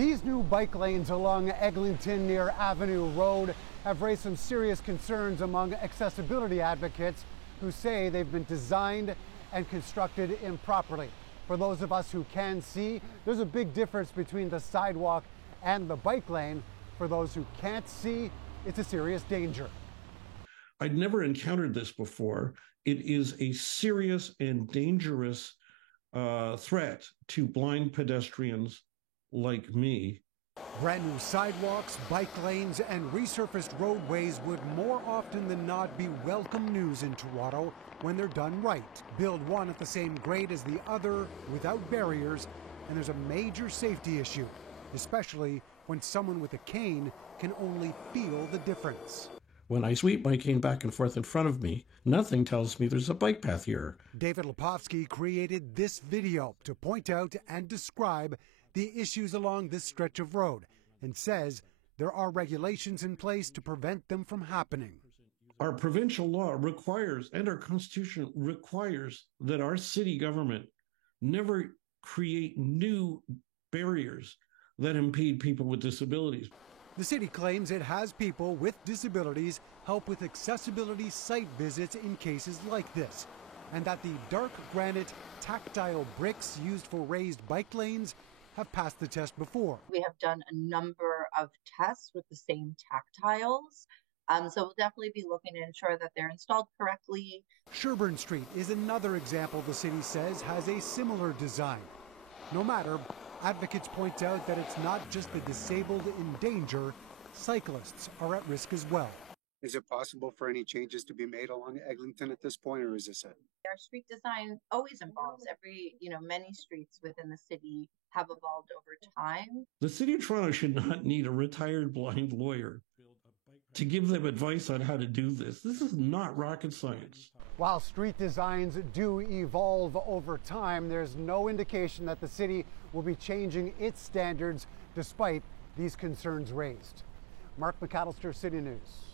These new bike lanes along Eglinton near Avenue Road have raised some serious concerns among accessibility advocates who say they've been designed and constructed improperly. For those of us who can see, there's a big difference between the sidewalk and the bike lane. For those who can't see, it's a serious danger. I'd never encountered this before. It is a serious and dangerous threat to blind pedestrians like me. Brand new sidewalks, bike lanes, and resurfaced roadways would more often than not be welcome news in Toronto when they're done right. Build one at the same grade as the other without barriers, and there's a major safety issue, especially when someone with a cane can only feel the difference. When I sweep my cane back and forth in front of me, nothing tells me there's a bike path here. David Lepofsky created this video to point out and describe the issues along this stretch of road and says there are regulations in place to prevent them from happening. Our provincial law requires, and our constitution requires, that our city government never create new barriers that impede people with disabilities. The city claims it has people with disabilities help with accessibility site visits in cases like this, and that the dark granite tactile bricks used for raised bike lanes have passed the test before. We have done a number of tests with the same tactiles, so we'll definitely be looking to ensure that they're installed correctly. Sherbourne Street is another example the city says has a similar design. No matter, advocates point out that it's not just the disabled in danger, cyclists are at risk as well. Is it possible for any changes to be made along Eglinton at this point, or is this it? Our street design always evolves. Many streets within the city have evolved over time. The city of Toronto should not need a retired blind lawyer to give them advice on how to do this. This is not rocket science. While street designs do evolve over time, there's no indication that the city will be changing its standards despite these concerns raised. Mark McAllister, City News.